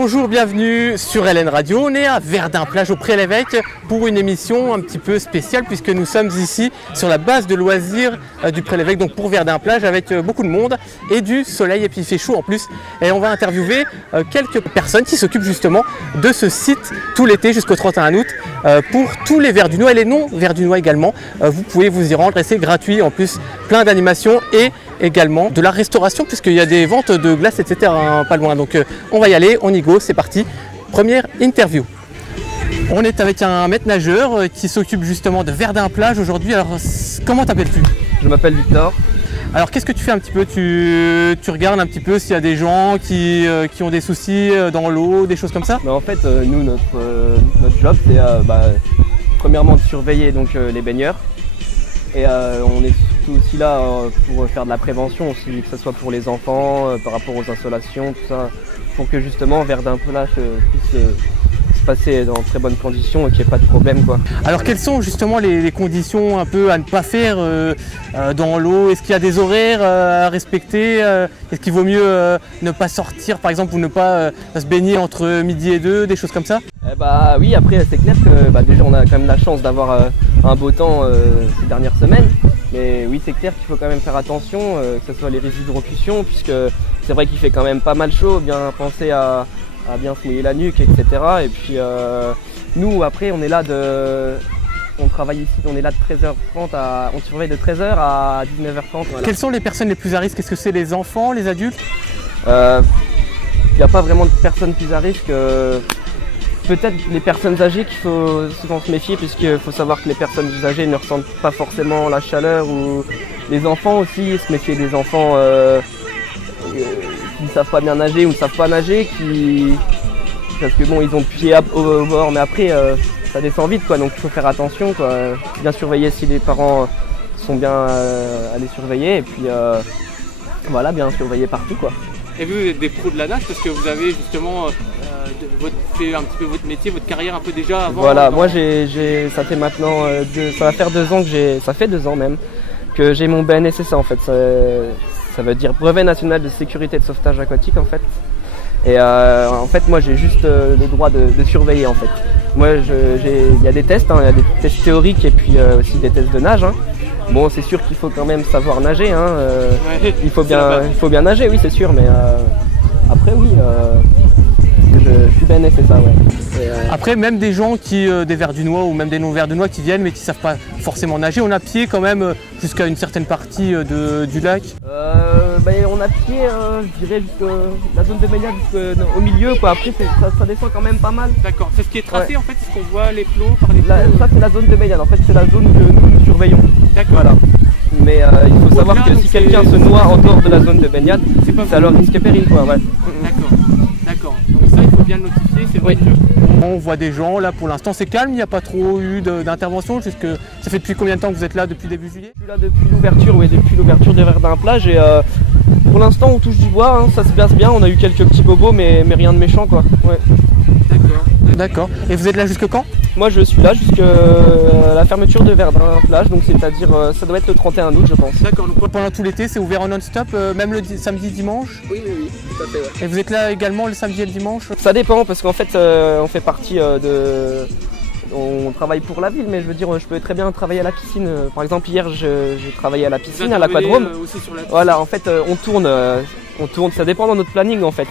Bonjour, bienvenue sur LN Radio. On est à Verdun-Plage au Pré-l'Évêque pour une émission un petit peu spéciale puisque nous sommes ici sur la base de loisirs du Pré-l'Évêque, donc pour Verdun-Plage avec beaucoup de monde et du soleil et puis il fait chaud en plus. Et on va interviewer quelques personnes qui s'occupent justement de ce site tout l'été jusqu'au 31 août pour tous les Verdunois et les non-Verdunois également. Vous pouvez vous y rendre et c'est gratuit en plus, plein d'animations et également de la restauration puisqu'il y a des ventes de glace etc. Pas loin, donc on va y aller, on y go, c'est parti, première interview. On est avec un maître nageur qui s'occupe justement de Verdun-Plage aujourd'hui. Alors comment t'appelles-tu? Je m'appelle Victor. Alors qu'est-ce que tu fais un petit peu? Tu regardes un petit peu s'il y a des gens qui ont des soucis dans l'eau, des choses comme ça? Mais en fait nous notre job c'est premièrement de surveiller donc, les baigneurs. Et on est surtout aussi là pour faire de la prévention aussi, que ce soit pour les enfants, par rapport aux installations, tout ça, pour que justement Verdun-Plage puisse se passer dans de très bonnes conditions et qu'il n'y ait pas de problème, quoi. Alors quelles sont justement les conditions un peu à ne pas faire dans l'eau? Est-ce qu'il y a des horaires à respecter? Est-ce qu'il vaut mieux ne pas sortir par exemple ou ne pas se baigner entre midi et 2, des choses comme ça? Oui, après c'est clair que déjà on a quand même la chance d'avoir un beau temps ces dernières semaines. Mais oui, c'est clair qu'il faut quand même faire attention, que ce soit les risques d'hydrocution, puisque c'est vrai qu'il fait quand même pas mal chaud, bien penser à bien se mouiller la nuque, etc. Et puis nous après on est là on travaille ici, on est là de 13h30 on surveille de 13h à 19h30. Voilà. Quelles sont les personnes les plus à risque? Est-ce que c'est les enfants, les adultes? Il n'y a pas vraiment de personnes plus à risque. Peut-être les personnes âgées qu'il faut souvent se méfier, puisqu'il faut savoir que les personnes âgées ne ressentent pas forcément la chaleur, ou les enfants aussi, se méfier des enfants qui ne savent pas bien nager ou ne savent pas nager, parce que bon, ils ont le pied au bord, mais après ça descend vite, quoi, donc il faut faire attention, quoi. Bien surveiller si les parents sont bien à les surveiller, et puis voilà, bien surveiller partout, quoi. Et vous êtes des pros de la nage parce que vous avez justement fait un petit peu votre métier, votre carrière un peu déjà avant. Voilà, moi ça fait maintenant ça va faire 2 ans ça fait 2 ans même que j'ai mon BNSSA en fait. Ça veut dire Brevet National de Sécurité de Sauvetage Aquatique en fait. Et en fait moi j'ai juste le droit de surveiller en fait. Moi il y a des tests, il y a des tests théoriques et puis aussi des tests de nage. Bon, c'est sûr qu'il faut quand même savoir nager, ouais, il faut bien nager, oui c'est sûr, mais après oui, je suis bien c'est ça, ouais. Après même des gens des Verdunois ou même des non-Verdunois qui viennent mais qui ne savent pas forcément nager, on a pied quand même jusqu'à une certaine partie du lac? On a pied, je dirais, jusqu'à la zone de baignade jusqu'au milieu, quoi. Après ça descend quand même pas mal. D'accord, c'est ce qui est tracé, ouais. En fait, c'est ce qu'on voit les plots par les plots. Ça c'est la zone de baignade, en fait c'est la zone que nous surveillons. D'accord. Voilà. Mais il faut savoir que si quelqu'un se noie en dehors de la zone de baignade, c'est alors risque et péril, quoi, ouais. D'accord. Donc ça il faut bien le notifier, c'est vrai que on voit des gens là pour l'instant c'est calme, il n'y a pas trop eu d'intervention. Ça fait depuis combien de temps que vous êtes là? Depuis début juillet? Je suis là depuis l'ouverture de Verdun-Plage et pour l'instant on touche du bois, ça se passe bien, on a eu quelques petits bobos mais rien de méchant, quoi. Ouais. D'accord. Et vous êtes là jusque quand? Moi je suis là jusqu'à la fermeture de Verdun-Plage, donc c'est-à-dire ça doit être le 31 août je pense. D'accord, donc pendant tout l'été c'est ouvert en non-stop, même le samedi, dimanche? Oui, tout à fait, ouais. Et vous êtes là également le samedi et le dimanche? Ça dépend parce qu'en fait on fait partie on travaille pour la ville, mais je veux dire je peux très bien travailler à la piscine. Par exemple hier j'ai travaillé à la piscine, à l'aquadrome. Voilà, en fait on tourne, ça dépend dans notre planning en fait.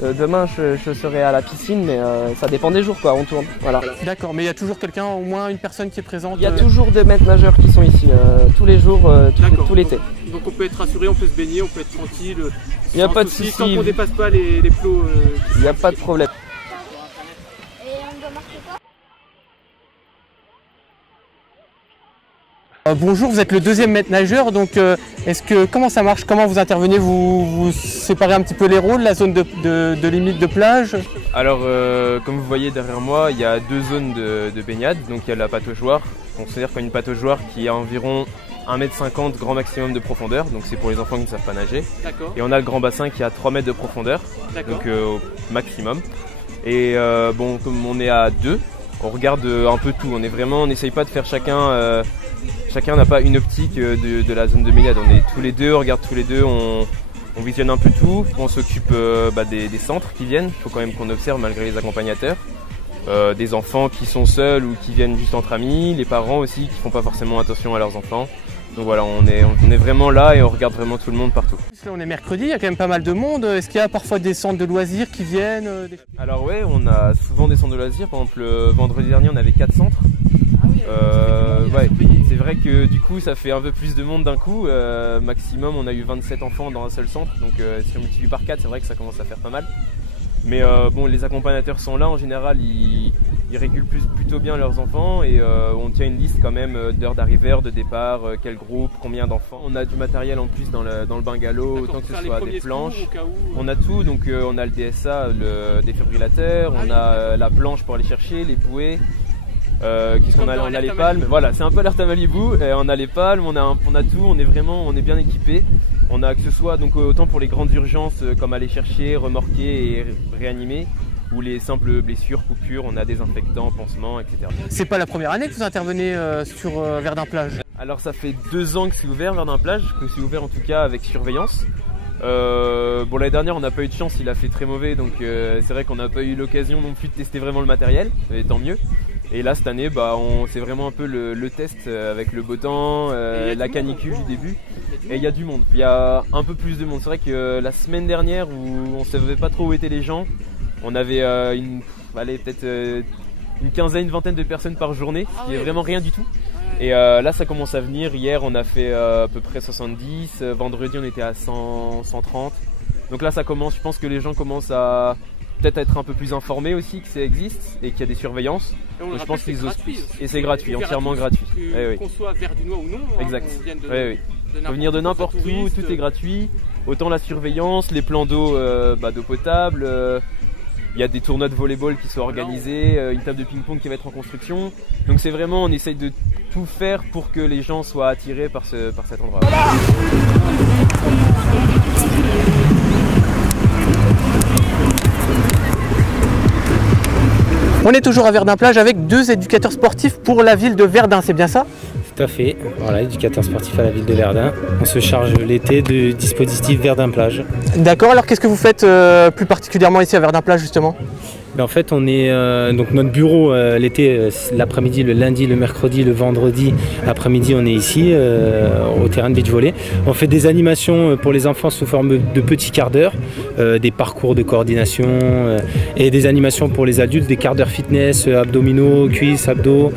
Demain je serai à la piscine, mais ça dépend des jours, quoi, on tourne. Voilà. D'accord, mais il y a toujours quelqu'un, au moins une personne qui est présente? Il y a toujours des maîtres nageurs qui sont ici, tous les jours, tout l'été. Donc on peut être rassuré, on peut se baigner, on peut être tranquille. Il n'y a pas de souci. Tant qu'on ne dépasse pas les plots. Il n'y a pas de problème. Et on doit marquer quoi? Bonjour, vous êtes le deuxième maître nageur, donc comment ça marche? Comment vous intervenez? Vous séparez un petit peu les rôles, la zone de limite de plage? Alors, comme vous voyez derrière moi, il y a 2 zones de baignade. Donc il y a la pataugeoire, on considère comme une pataugeoire qui a environ 1,50 m grand maximum de profondeur, donc c'est pour les enfants qui ne savent pas nager. Et on a le grand bassin qui a 3 mètres de profondeur, donc au maximum. Et comme on est à 2, on regarde un peu tout, on n'essaye pas de faire chacun n'a pas une optique de la zone de baignade. On est tous les deux, on regarde tous les deux, on On visionne un peu tout, on s'occupe des centres qui viennent, il faut quand même qu'on observe malgré les accompagnateurs. Des enfants qui sont seuls ou qui viennent juste entre amis, les parents aussi qui font pas forcément attention à leurs enfants. Donc voilà, on est vraiment là et on regarde vraiment tout le monde partout. Là on est mercredi, il y a quand même pas mal de monde. Est-ce qu'il y a parfois des centres de loisirs qui viennent Alors ouais, on a souvent des centres de loisirs. Par exemple, le vendredi dernier, on avait 4 centres. Ouais, c'est vrai que du coup, ça fait un peu plus de monde d'un coup. Maximum, on a eu 27 enfants dans un seul centre. Donc si on multiplie par 4, c'est vrai que ça commence à faire pas mal. Mais bon, les accompagnateurs sont là en général, ils régulent plutôt bien leurs enfants et on tient une liste quand même d'heures d'arrivée, de départ, quel groupe, combien d'enfants. On a du matériel en plus dans le bungalow, autant que ce soit des planches. On a tout, donc on a le DSA, le défibrillateur, on a la planche pour aller chercher, les bouées. Qu'est-ce qu'on a? On a les palmes, voilà, c'est un peu l'alerte à Malibu. On a les palmes, on a tout, on est bien équipé. On a que ce soit donc autant pour les grandes urgences comme aller chercher, remorquer et réanimer, ou les simples blessures, coupures, on a désinfectants, pansements, etc. C'est pas la première année que vous intervenez sur Verdun-Plage? Alors ça fait 2 ans que c'est ouvert Verdun-Plage, que c'est ouvert en tout cas avec surveillance. Bon, l'année dernière on n'a pas eu de chance, il a fait très mauvais, donc c'est vrai qu'on n'a pas eu l'occasion non plus de tester vraiment le matériel, mais tant mieux. Et là cette année c'est vraiment un peu le test avec le beau temps, la canicule du début. Et il y a du monde, il y a un peu plus de monde. C'est vrai que la semaine dernière où on ne savait pas trop où étaient les gens, on avait peut-être une quinzaine, une vingtaine de personnes par journée, ce qui est vraiment rien du tout. Et là ça commence à venir, hier on a fait à peu près 70, vendredi on était à 100, 130. Donc là ça commence, je pense que les gens commencent à peut-être être un peu plus informés aussi que ça existe et qu'il y a des surveillances. Et je pense qu'ils osent plus. Et c'est gratuit, entièrement gratuit. Qu'on soit verdunois ou non, exact. On peut venir de n'importe où, tout est gratuit. Autant la surveillance, les plans d'eau d'eau potable, il y a des tournois de volleyball qui sont organisés, une table de ping-pong qui va être en construction. Donc c'est vraiment, on essaye de tout faire pour que les gens soient attirés par cet endroit. On est toujours à Verdun-Plage avec 2 éducateurs sportifs pour la ville de Verdun, c'est bien ça? Tout à fait, voilà, éducateur sportif à la ville de Verdun. On se charge l'été de dispositifs Verdun-Plage. D'accord, alors qu'est-ce que vous faites plus particulièrement ici à Verdun-Plage justement? En fait, on est donc notre bureau l'été, l'après-midi, le lundi, le mercredi, le vendredi, l'après-midi, on est ici au terrain de beach volley. On fait des animations pour les enfants sous forme de petits quarts d'heure, des parcours de coordination et des animations pour les adultes, des quarts d'heure fitness, abdominaux, cuisses, abdos,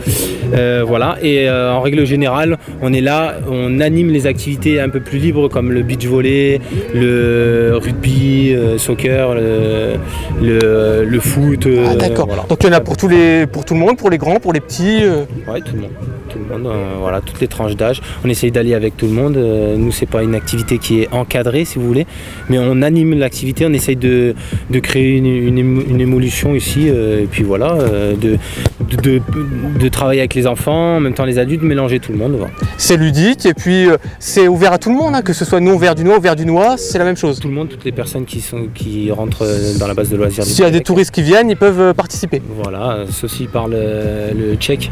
voilà. Et en règle générale, on est là, on anime les activités un peu plus libres comme le beach volley, le rugby, soccer, le foot. Ah, d'accord, voilà. Donc il y en a pour tout le monde, pour les grands, pour les petits Oui, tout le monde, voilà, toutes les tranches d'âge. On essaye d'aller avec tout le monde. Nous, c'est pas une activité qui est encadrée, si vous voulez, mais on anime l'activité, on essaye de créer une émulsion ici, et puis voilà, de travailler avec les enfants, en même temps les adultes, mélanger tout le monde. Voilà. C'est ludique et puis c'est ouvert à tout le monde, hein, que ce soit non verdunois ou verdunois, c'est la même chose. Tout le monde, toutes les personnes qui rentrent dans la base de loisirs. S'il y a des touristes qui viennent, ils peuvent participer. Voilà, sauf s'ils parlent le tchèque.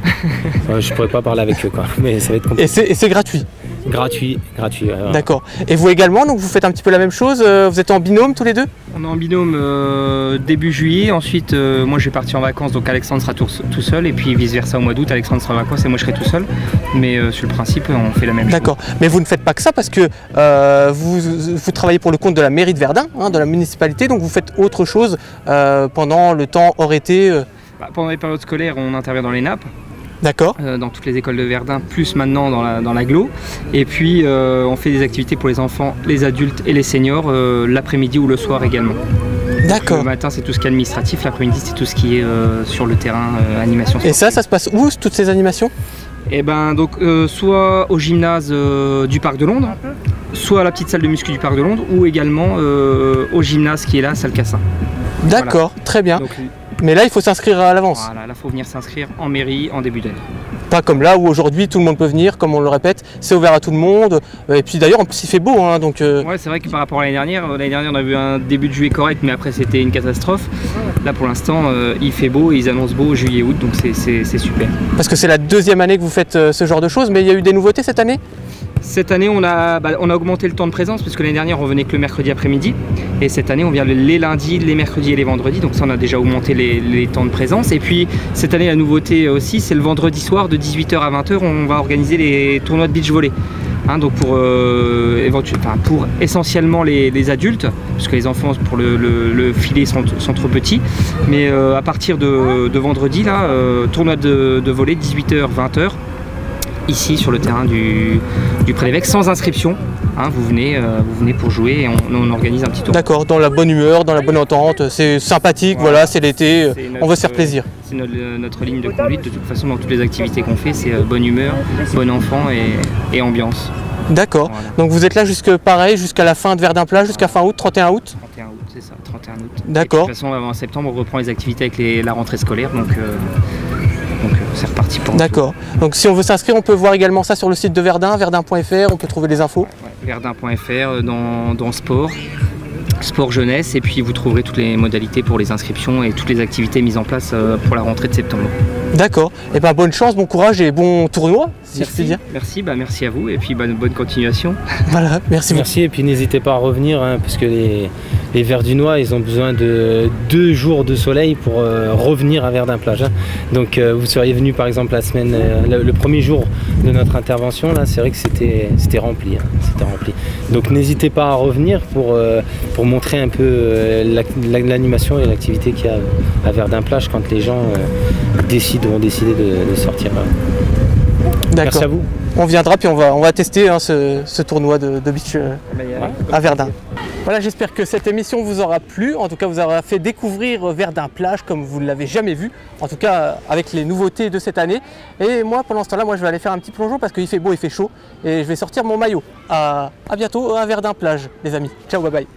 Je pourrais pas parler avec eux, quoi, mais ça va être compliqué. Et c'est gratuit? Gratuit. Voilà. D'accord. Et vous également, donc vous faites un petit peu la même chose, vous êtes en binôme tous les deux? On est en binôme début juillet, ensuite moi je vais partir en vacances, donc Alexandre sera tout seul, et puis vice versa au mois d'août, Alexandre sera en vacances et moi je serai tout seul. Mais sur le principe, on fait la même chose. D'accord, mais vous ne faites pas que ça parce que vous travaillez pour le compte de la mairie de Verdun, hein, de la municipalité, donc vous faites autre chose pendant le temps hors été Pendant les périodes scolaires, on intervient dans les nappes. D'accord. Dans toutes les écoles de Verdun, plus maintenant dans l'agglo. Et puis on fait des activités pour les enfants, les adultes et les seniors l'après-midi ou le soir également. D'accord. Le matin c'est tout ce qui est administratif, l'après-midi c'est tout ce qui est sur le terrain, animation sportive. Et ça se passe où toutes ces animations? Et ben donc soit au gymnase du Parc de Londres, soit à la petite salle de muscu du Parc de Londres, ou également au gymnase qui est là, salle Cassin. D'accord, voilà. Très bien. Donc, mais là, il faut s'inscrire à l'avance. Voilà, là, il faut venir s'inscrire en mairie en début d'année. Pas comme là où aujourd'hui tout le monde peut venir, comme on le répète, c'est ouvert à tout le monde. Et puis d'ailleurs, en plus, il fait beau. Hein, donc, Ouais, c'est vrai que par rapport à l'année dernière, on a vu un début de juillet correct, mais après, c'était une catastrophe. Là, pour l'instant, il fait beau et ils annoncent beau juillet-août, donc c'est super. Parce que c'est la 2e année que vous faites ce genre de choses, mais il y a eu des nouveautés cette année? Cette année, on a augmenté le temps de présence parce que l'année dernière, on venait que le mercredi après-midi. Et cette année, on vient les lundis, les mercredis et les vendredis. Donc ça, on a déjà augmenté les temps de présence. Et puis, cette année, la nouveauté aussi, c'est le vendredi soir de 18 h à 20 h, on va organiser les tournois de beach volley. Donc pour essentiellement les adultes, parce que les enfants pour le filet sont trop petits. Mais à partir de vendredi, là, tournoi de volley 18 h 20 h. Ici sur le terrain du Pré-l'Évêque sans inscription, vous venez pour jouer et on organise un petit tour. D'accord, dans la bonne humeur, dans la bonne entente, c'est sympathique, voilà, c'est l'été, on veut se faire plaisir. C'est notre ligne de conduite, de toute façon dans toutes les activités qu'on fait, c'est bonne humeur, bon enfant et ambiance. D'accord, voilà. Donc vous êtes là jusqu'à la fin de Verdun-Plage, jusqu'à fin août, 31 août 31 août, c'est ça, 31 août. D'accord. De toute façon, en septembre, on reprend les activités avec la rentrée scolaire, donc c'est reparti pour. D'accord. Donc si on veut s'inscrire, on peut voir également ça sur le site de Verdun, verdun.fr, on peut trouver des infos. Ouais, verdun.fr dans sport jeunesse, et puis vous trouverez toutes les modalités pour les inscriptions et toutes les activités mises en place pour la rentrée de septembre. D'accord. Et ben bonne chance, bon courage et bon tournoi, si je puis dire. Merci, merci à vous et puis bonne continuation. Voilà, merci. Merci et puis n'hésitez pas à revenir parce que les Verdunois, ils ont besoin de 2 jours de soleil pour revenir à Verdun-Plage. Donc vous seriez venu par exemple la semaine, le premier jour de notre intervention, là, c'est vrai que c'était rempli. C'était rempli. Donc n'hésitez pas à revenir pour montrer un peu l'animation et l'activité qu'il y a à Verdun-Plage quand les gens ont décidé de sortir. Merci à vous. On viendra puis on va tester ce tournoi de beach à Verdun. Voilà, j'espère que cette émission vous aura plu, en tout cas vous aura fait découvrir Verdun-Plage comme vous ne l'avez jamais vu, en tout cas avec les nouveautés de cette année. Et moi pendant ce temps-là, je vais aller faire un petit plongeon parce qu'il fait beau, il fait chaud et je vais sortir mon maillot. À bientôt à Verdun-Plage les amis. Ciao, bye bye.